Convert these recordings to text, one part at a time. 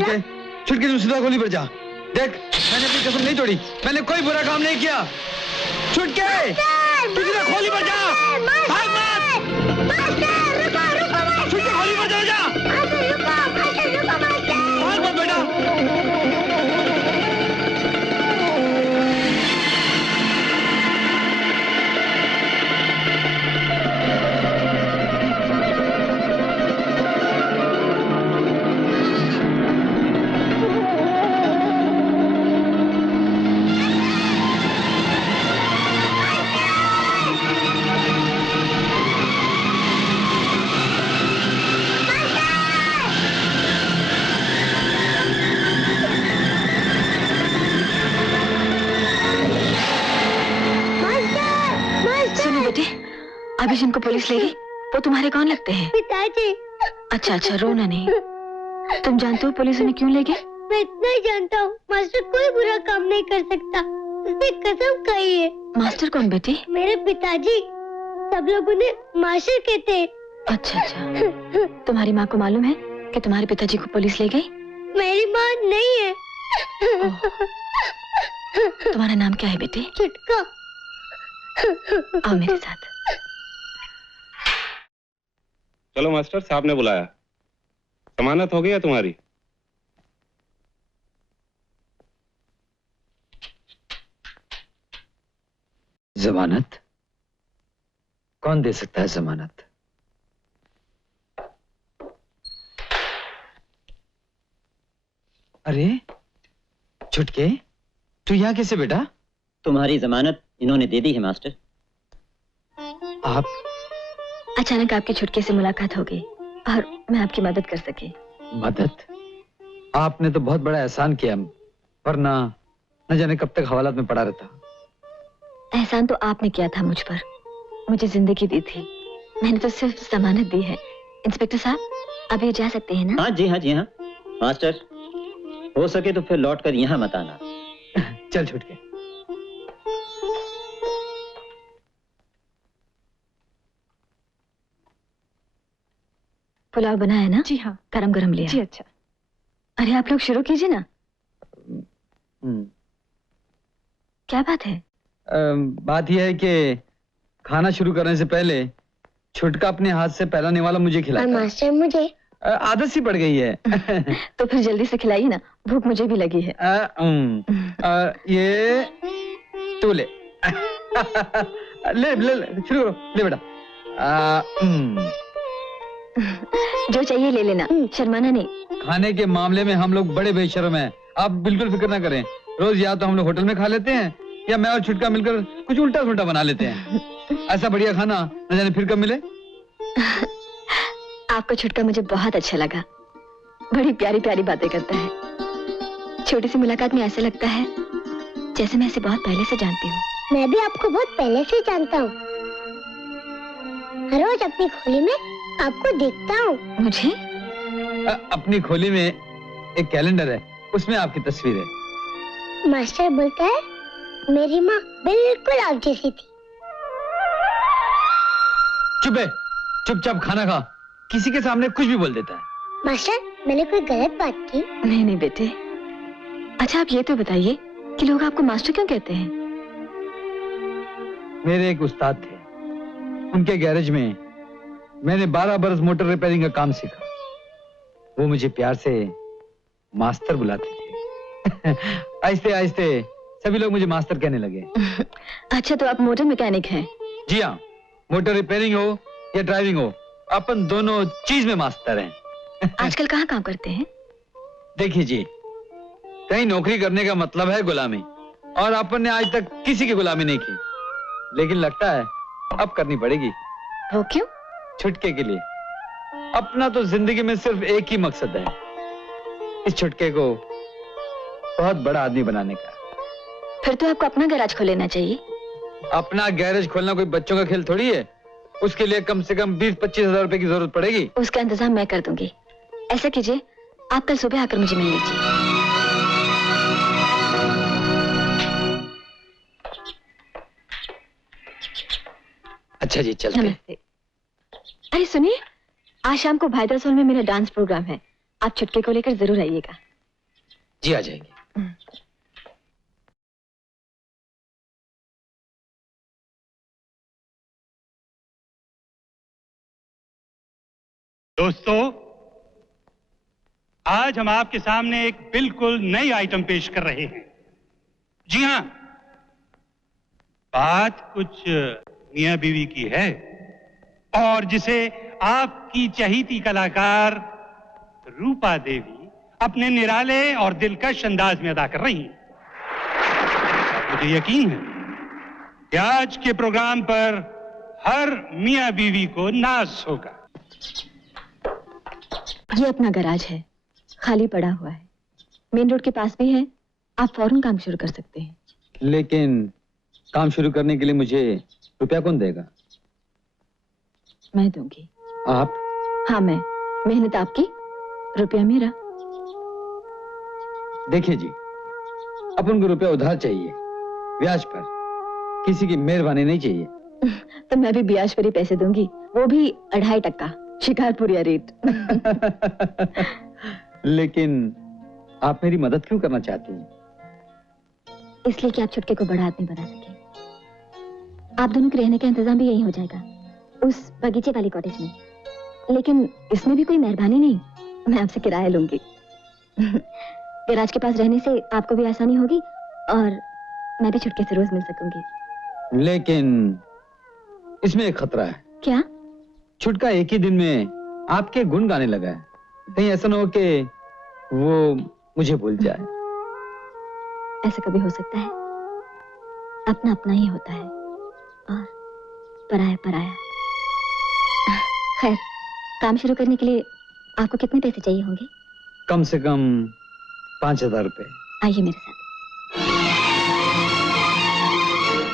छुटके तू सीधा गोली पर जा। देख मैंने अपनी कसम नहीं तोड़ी, मैंने कोई बुरा काम नहीं किया। छुटके तू सीधा गोली पर जा, भाग मत। छुटके गोली पर जा, भाग मत बेटा। अभी जिनको पुलिस ले गई वो तुम्हारे कौन लगते हैं? पिताजी। अच्छा अच्छा, रोना नहीं। तुम जानते हो पुलिस उन्हें क्यों ले गई? मैं इतना ही जानता हूँ, मास्टर कोई बुरा काम नहीं कर सकता, उसने कसम खाई है। मास्टर कौन बेटी? मेरे पिताजी। सब लोग उन्हें मास्टर कहते हैं। अच्छा अच्छा, तुम्हारी माँ को मालूम है कि तुम्हारे पिताजी को पुलिस ले गई? मेरी माँ नहीं है। तुम्हारा नाम क्या है बेटी? छुटका। आओ मेरे साथ। चलो मास्टर साहब ने बुलाया, जमानत हो गई तुम्हारी। जमानत? कौन दे सकता है जमानत? अरे छुटके, तू यहाँ कैसे बेटा? तुम्हारी जमानत इन्होंने दे दी है मास्टर। आप? अचानक आपके छुटके से मुलाकात हो गई और मैं आपकी मदद कर सकी। मदद? आपने तो बहुत बड़ा एहसान किया, वरना न जाने कब तक हवालात में पड़ा रहता। एहसान तो आपने किया था मुझ पर, मुझे जिंदगी दी थी, मैंने तो सिर्फ जमानत दी है। इंस्पेक्टर साहब अभी जा सकते हैं ना? हाँ जी हाँ जी हाँ। मास्टर हो सके तो फिर लौट कर यहाँ मत आना। चल छुटके। पुलाव बना है ना? जी हाँ। गरम गरम लिया। जी अच्छा। अरे आप लोग शुरू कीजिए ना। क्या बात है? बात यह है कि खाना शुरू करने से पहले छुटका अपने हाथ से पहलाने वाला मुझे खिलाता। मास्टर मुझे आदत सी पड़ गई है। तो फिर जल्दी से खिलाइए ना, भूख मुझे भी लगी है। ये तू ले। ले ले शुरू करो, ले बेटा। जो चाहिए ले लेना, शर्माना नहीं। खाने के मामले में हम लोग बड़े बेशर्म हैं, आप बिल्कुल फिक्र ना करें। रोज या तो हम लोग होटल में खा लेते हैं या मैं और छुटका मिलकर कुछ उल्टा सुल्टा बना लेते हैं। ऐसा बढ़िया खाना न जाने फिर कब मिले। आपका छुटका मुझे बहुत अच्छा लगा, बड़ी प्यारी प्यारी बातें करता है। छोटी सी मुलाकात में ऐसा लगता है जैसे मैं इसे बहुत पहले से जानती हूँ। मैं भी आपको बहुत पहले से जानता हूँ, हर रोज अपनी खोली में आपको देखता हूँ। मुझे? अपनी खोली में एक कैलेंडर है, उसमें आपकी तस्वीर है। मास्टर बोलता है मेरी माँ बिल्कुल आप जैसी थी। चुप है, चुपचाप खाना खा, किसी के सामने कुछ भी बोल देता है। मास्टर मैंने कोई गलत बात की? नहीं नहीं बेटे। अच्छा आप ये तो बताइए कि लोग आपको मास्टर क्यों कहते हैं? मेरे एक उस्ताद थे, उनके गैरेज में मैंने 12 बरस मोटर रिपेयरिंग का काम सीखा। वो मुझे प्यार से मास्टर बुलाते थे। आहिस्ते आहिस्ते सभी लोग मुझे मास्टर कहने लगे। अच्छा तो आप मोटर मैकेनिक हैं? जी हाँ, मोटर रिपेयरिंग हो या ड्राइविंग हो, अपन दोनों चीज में मास्टर हैं। आजकल कहाँ काम करते हैं? देखिए जी, कहीं नौकरी करने का मतलब है गुलामी, और अपन ने आज तक किसी की गुलामी नहीं की, लेकिन लगता है अब करनी पड़ेगी। वो क्यों? छुटके के लिए। अपना तो जिंदगी में सिर्फ एक ही मकसद है, इस छुटके को बहुत बड़ा आदमी बनाने का। फिर तो आपको अपना गैराज खोल लेना चाहिए। अपना गैरेज खोलना कोई बच्चों का खेल थोड़ी है, उसके लिए कम से कम 20-25 हजार रुपए की जरूरत पड़ेगी। उसका इंतजाम मैं कर दूंगी। ऐसा कीजिए, आप कल सुबह आकर मुझे मिल लीजिए। अच्छा जी, चलते हैं। नमस्ते। अरे सुनिए, आज शाम को भाईदास हॉल में मेरा डांस प्रोग्राम है, आप छुटके को लेकर जरूर आइएगा। जी आ जाएंगे। दोस्तों, आज हम आपके सामने एक बिल्कुल नई आइटम पेश कर रहे हैं। जी हां, बात कुछ मियां बीवी की है और जिसे आपकी चहीती कलाकार रूपा देवी अपने निराले और दिलकश अंदाज में अदा कर रही हैं। मुझे यकीन है कि आज के प्रोग्राम पर हर मियां बीवी को नाज होगा। ये अपना गैराज है, खाली पड़ा हुआ है, मेन रोड के पास भी है, आप फौरन काम शुरू कर सकते हैं। लेकिन काम शुरू करने के लिए मुझे रुपया कौन देगा? मैं दूंगी। आप? हाँ मैं, मेहनत आपकी, रुपया मेरा। देखिए जी, अपन को रुपया उधार चाहिए, ब्याज पर, किसी की मेहरबानी नहीं चाहिए। तो मैं भी ब्याज पर ही पैसे दूंगी, वो भी 2.5%, शिकारपुरिया रेट। लेकिन आप मेरी मदद क्यों करना चाहती हैं? इसलिए कि आप छुटके को बड़ा आदमी बना सके। आप दोनों के रहने का इंतजाम भी यही हो जाएगा, उस बगीचे वाली कॉटेज में। लेकिन इसमें भी कोई मेहरबानी नहीं, मैं आपसे किराया लूंगी। गैराज के पास रहने से आपको भी आसानी होगी और मैं भी छुटके से रोज मिल सकूंगी। लेकिन इसमें एक खतरा है। क्या? छुटका एक ही दिन में आपके गुण गाने लगा है, कहीं ऐसा ना हो कि वो मुझे भूल जाए। ऐसा कभी हो सकता है? अपना अपना ही होता है और पराया पराया। खैर, काम शुरू करने के लिए आपको कितने पैसे चाहिए होंगे? कम से कम 5,000 रुपए। आइए मेरे साथ।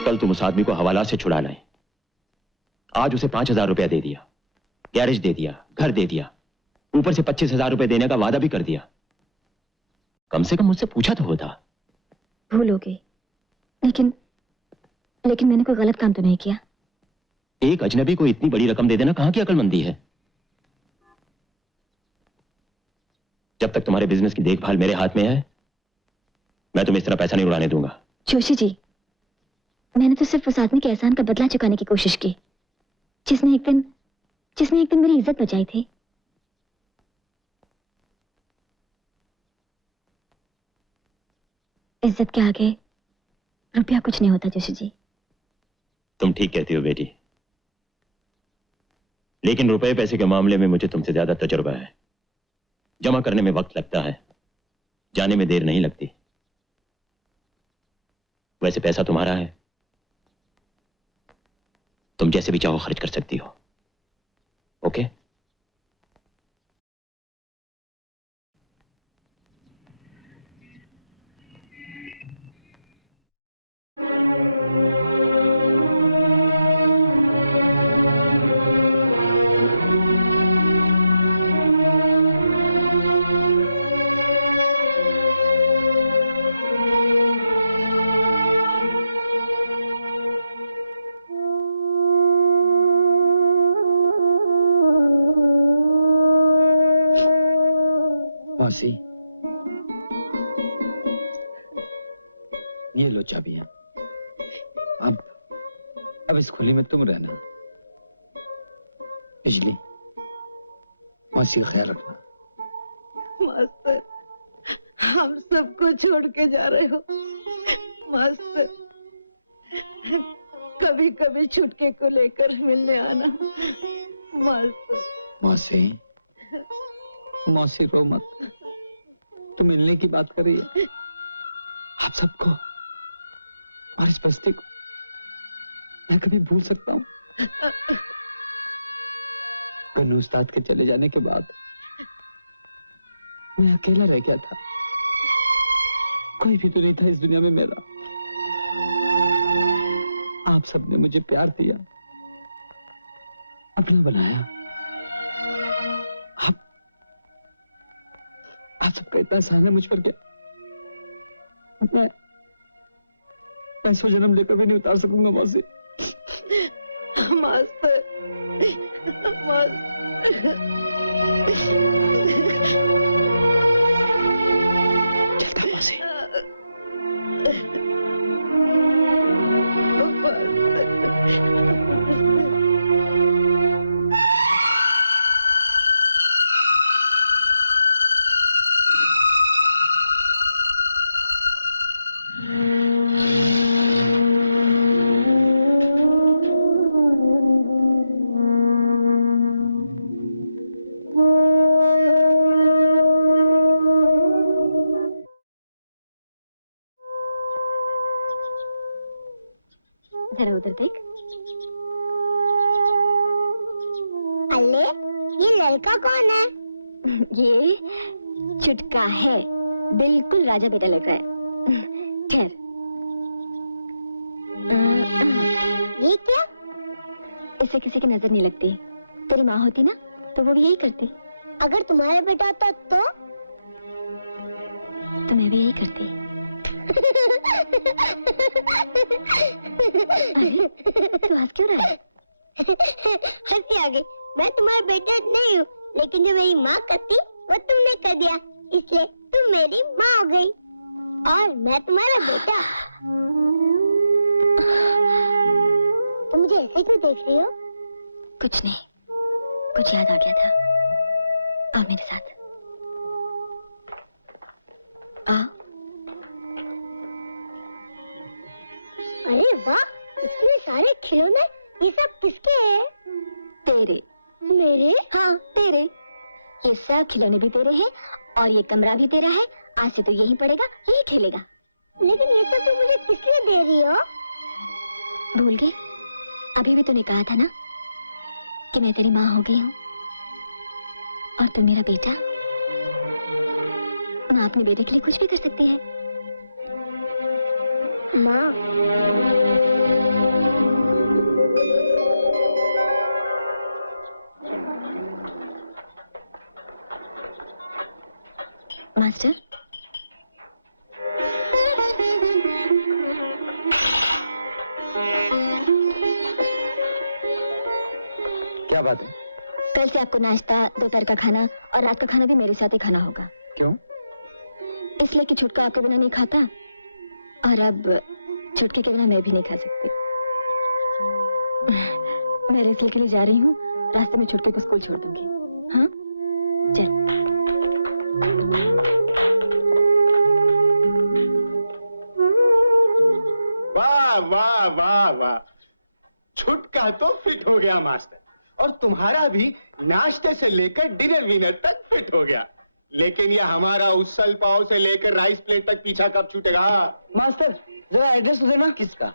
कल तुम उस आदमी को हवाला से छुड़ा लाए, आज उसे 5,000 रुपया दे दिया, गैरेज दे दिया, घर दे दिया, ऊपर से 25,000 रुपए देने का वादा भी कर दिया। कम से कम मुझसे पूछा तो होता। भूल हो गई, लेकिन मैंने कोई गलत काम तो नहीं किया। एक अजनबी को इतनी बड़ी रकम दे देना कहां की अक्लमंदी है? जब तक तुम्हारे बिजनेस की देखभाल मेरे हाथ में है, मैं तुम्हें इस तरह पैसा नहीं उड़ाने दूंगा। जोशी जी, मैंने तो सिर्फ उस आदमी के एहसान का बदला चुकाने की कोशिश की, जिसने एक दिन मेरी इज्जत बचाई थी। इज्जत के आगे रुपया कुछ नहीं होता जोशी जी। तुम ठीक कहती हो बेटी, लेकिन रुपए पैसे के मामले में मुझे तुमसे ज्यादा तजुर्बा है। जमा करने में वक्त लगता है, जाने में देर नहीं लगती। वैसे पैसा तुम्हारा है, तुम जैसे भी चाहो खर्च कर सकती हो। ओके? मौसी, ये लो चाबियां। अब इस खुली में तुम रहना। बिजली, मौसी का ख्याल रखना। मास्टर, हम सबको छोड़ के जा रहे हो। मास्टर, कभी कभी छुटके को लेकर मिलने आना। मास्टर। मौसी, मौसी रो मत, तुम मिलने की बात कर रही है। आप सबको और इस बस्ती को मैं कभी भूल सकता हूँ? गन्नू उस्ताद के चले जाने के बाद मैं अकेला रह गया था, कोई भी तो नहीं था इस दुनिया में मेरा। आप सबने मुझे प्यार दिया, अपना बनाया। आप सबका इतना एहसान है मुझ पर, क्या मैं 100 जन्म लेकर भी नहीं उतार सकूंगा मौसी। मास्टर, चलता जरा उधर देख। अल्ले, ये लड़का कौन है? ये चुटका है, बिल्कुल राजा बेटा लग रहा है। खैर, ये क्या? इससे किसी की नजर नहीं लगती। तेरी माँ होती ना तो वो भी यही करती। अगर तुम्हारा बेटा होता तो? मैं भी यही करती। अरे, तू हंस क्यों रहा है? हंसी आ गई। मैं तुम्हारा बेटा नहीं हूँ, लेकिन जो मेरी माँ करती वो तुमने कर दिया, इसलिए तुम मेरी माँ हो गई और मैं तुम्हारा बेटा। तुम मुझे ऐसे क्यों देख रही हो? कुछ नहीं, कुछ याद आ गया था। आ मेरे साथ आ। अरे वाह, इतने सारे खिलौने, ये सब किसके हैं? तेरे। मेरे? हाँ, तेरे। ये सब खिलौने भी तेरे हैं और ये कमरा भी तेरा है। आज से तो यही पड़ेगा, यही खेलेगा। लेकिन ये सब तुम मुझे किस लिए दे रही हो? भूल गई? अभी भी तूने कहा था ना कि मैं तेरी माँ हो गई हूँ और तू मेरा बेटा। माँ अपने बेटे के लिए कुछ भी कर सकती है। माँ, मास्टर, क्या बात है? कल से आपको नाश्ता, दोपहर का खाना और रात का खाना भी मेरे साथ ही खाना होगा। क्यों? इसलिए कि छुटका आपके बिना नहीं खाता और अब छुटके के बिना मैं भी नहीं खा सकती। मैं रेसल के लिए जा रही हूँ, रास्ते में छुटके को स्कूल छोड़ दूंगी। हाँ, चल। वाह वाह वाह वाह, छुटका तो फिट हो गया मास्टर, और तुम्हारा भी नाश्ते से लेकर डिनर विनर तक फिट हो गया। लेकिन ये हमारा उसल पाव से लेकर राइस प्लेट तक पीछा कब छूटेगा? मास्टर, जरा एड्रेस तो देना। किसका?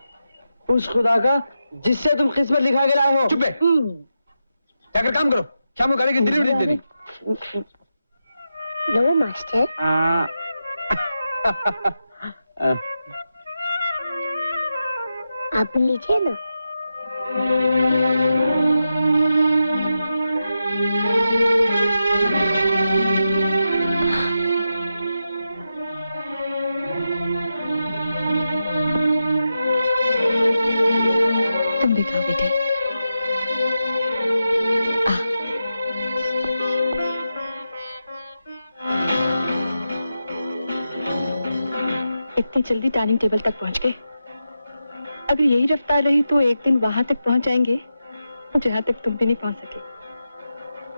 उस खुदा का जिससे तुम किस्मत लिखा के लाए हो। चुप है। जाकर काम करो, शाम को गाड़ी की डिलीवरी दे दी। लो मास्टर। आप लीजिए ना। तुम भी खाओ बेटे। इतनी जल्दी डाइनिंग टेबल तक पहुंच गए। अगर यही रफ्तार रही तो एक दिन वहां तक पहुंच जाएंगे जहां तक तुम भी नहीं पहुंच सके।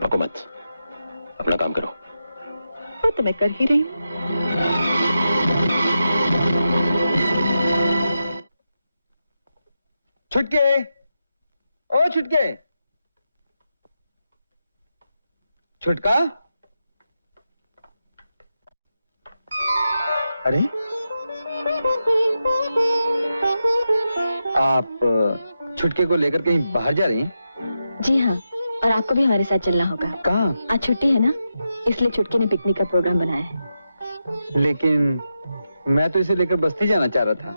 रुको मत, अपना काम करो। वो तो मैं कर ही रही हूँ। छुटके, ओ छुटके, छुटका। अरे, आप छुटके को लेकर कहीं बाहर जा रही हैं? जी हाँ, और आपको भी हमारे साथ चलना होगा। कहाँ? आज छुट्टी है ना, इसलिए छुटके ने पिकनिक का प्रोग्राम बनाया है। लेकिन मैं तो इसे लेकर बस्ती जाना चाह रहा था।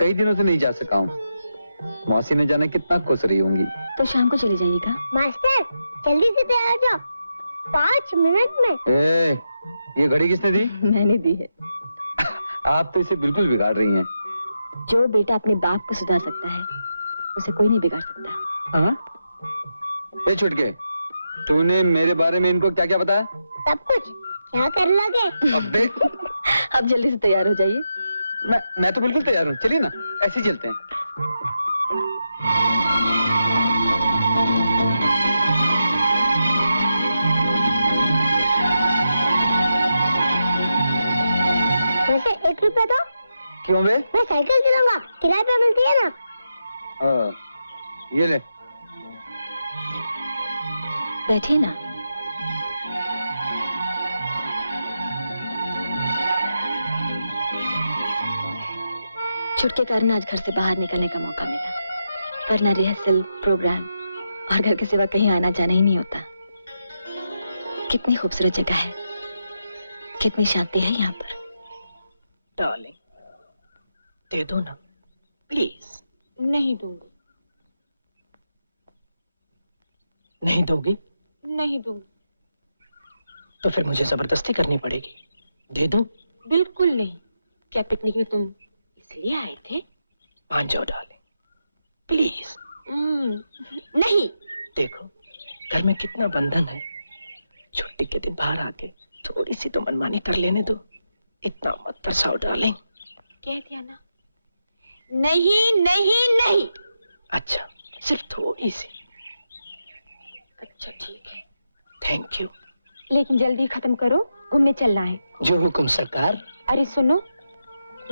कई दिनों से नहीं जा सका हूँ। मौसी ने जाने कितना खुश रही होंगी। तो शाम को चले जाइएगा। मास्टर, जल्दी से तैयार जाओ, 5 मिनट में। ये घड़ी किसने दी? मैंने दी है। आप तो इसे बिल्कुल बिगाड़ रही हैं। जो बेटा अपने बाप को सुधार सकता है उसे कोई नहीं बिगाड़ सकता। हाँ? ए छुटके, तूने मेरे बारे में इनको क्या क्या बताया? सब कुछ। क्या कर लोगे? अबे, अब जल्दी से तैयार हो जाइए। मैं तो बिल्कुल तैयार हूँ। चलिए ना, ऐसे ही चलते हैं। वैसे 1 रुपया दो। क्यों बे? मैं साइकिल चलाऊंगा, किराए पे मिलती है ना। ये ले। बैठिए ना। छुटके कारण आज घर से बाहर निकलने का मौका मिला। वरना रिहर्सल, प्रोग्राम और घर के सिवा कहीं आना जाना ही नहीं होता। कितनी खूबसूरत जगह है, कितनी शांति है यहाँ पर। डार्लिंग, दे दो ना प्लीज। नहीं दूंगी। नहीं दोगी? नहीं दूंगी। तो फिर मुझे जबरदस्ती करनी पड़ेगी। दे दो। बिल्कुल नहीं। क्या पिकनिक में तुम इसलिए आए थे? मान जाओ डार्लिंग, प्लीज। नहीं। देखो, घर में कितना बंधन है। छुट्टी के दिन बाहर आके थोड़ी सी तो मनमानी कर लेने दो। इतना मत तरसाओ डार्लिंग। कह दिया ना। नहीं नहीं नहीं। अच्छा, सिर्फ थोड़ी सी। अच्छा ठीक है। Thank you. लेकिन जल्दी खत्म करो, घूमने चलना है। जो हुक्म सरकार। अरे सुनो,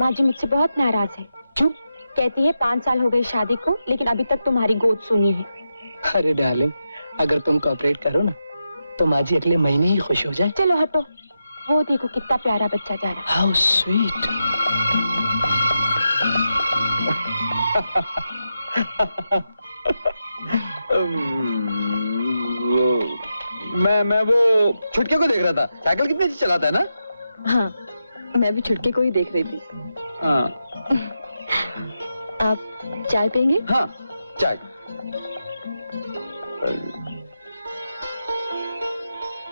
माँ जी मुझसे बहुत नाराज है। क्यों? कहती है 5 साल हो गए शादी को, लेकिन अभी तक तुम्हारी गोद सुनी है। अरे डार्लिंग, अगर तुम कोऑपरेट करो ना तो माँ जी अगले महीने ही खुश हो जाए। चलो हटो, वो देखो कितना प्यारा बच्चा जा रहा है। How sweet. मैं वो छुटके को देख रहा था। साइकिल कितनी अच्छी चलाता है ना। हाँ, मैं भी छुटके को ही देख रही थी। हाँ। आप चाय पियेंगे? हाँ, चाय।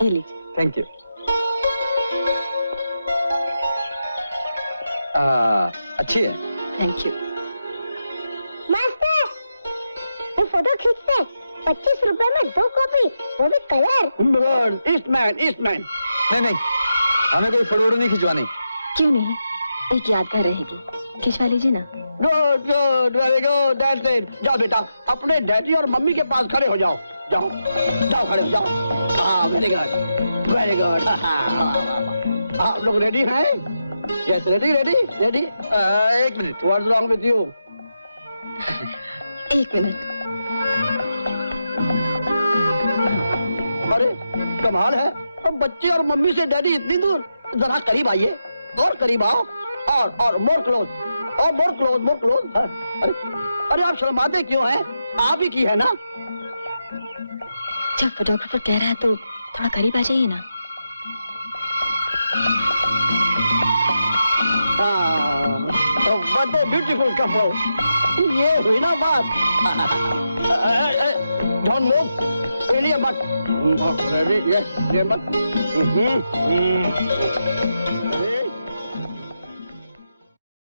ये लीजिए। Thank you. अच्छी है। Thank you. मास्टर, ये फोटो खींचते 25 रुपए में 2 कॉपी, वो भी कलर। ईस्टमैन। नहीं, हमें कोई फोटो नहीं खिंचवानी। क्यों नहीं, एक यादगार रहेगी, खिंचवा लीजिए ना। Good, very good, that's it. जाओ बेटा, अपने डैडी और मम्मी के पास खड़े हो जाओ। जाओ खड़े हो जाओ। हाँ, वेरी गुड। आप लोग रेडी हैं? Yes, ready. एक minute, what's wrong with you? एक मिनट। अरे कमाल है, अब बच्चे और मम्मी से डैडी इतनी दूर। जरा करीब आइए, और करीब आओ, और मोर क्लोज। अरे आप शर्माते क्यों हैं? आप ही की है ना। जब फोटोग्राफर कह रहा है तो थोड़ा करीब आ जाइए ना। What a beautiful couple. ये हुई ना बात। Don't move. Ready मत। Ready, yes, ये मत। Ready?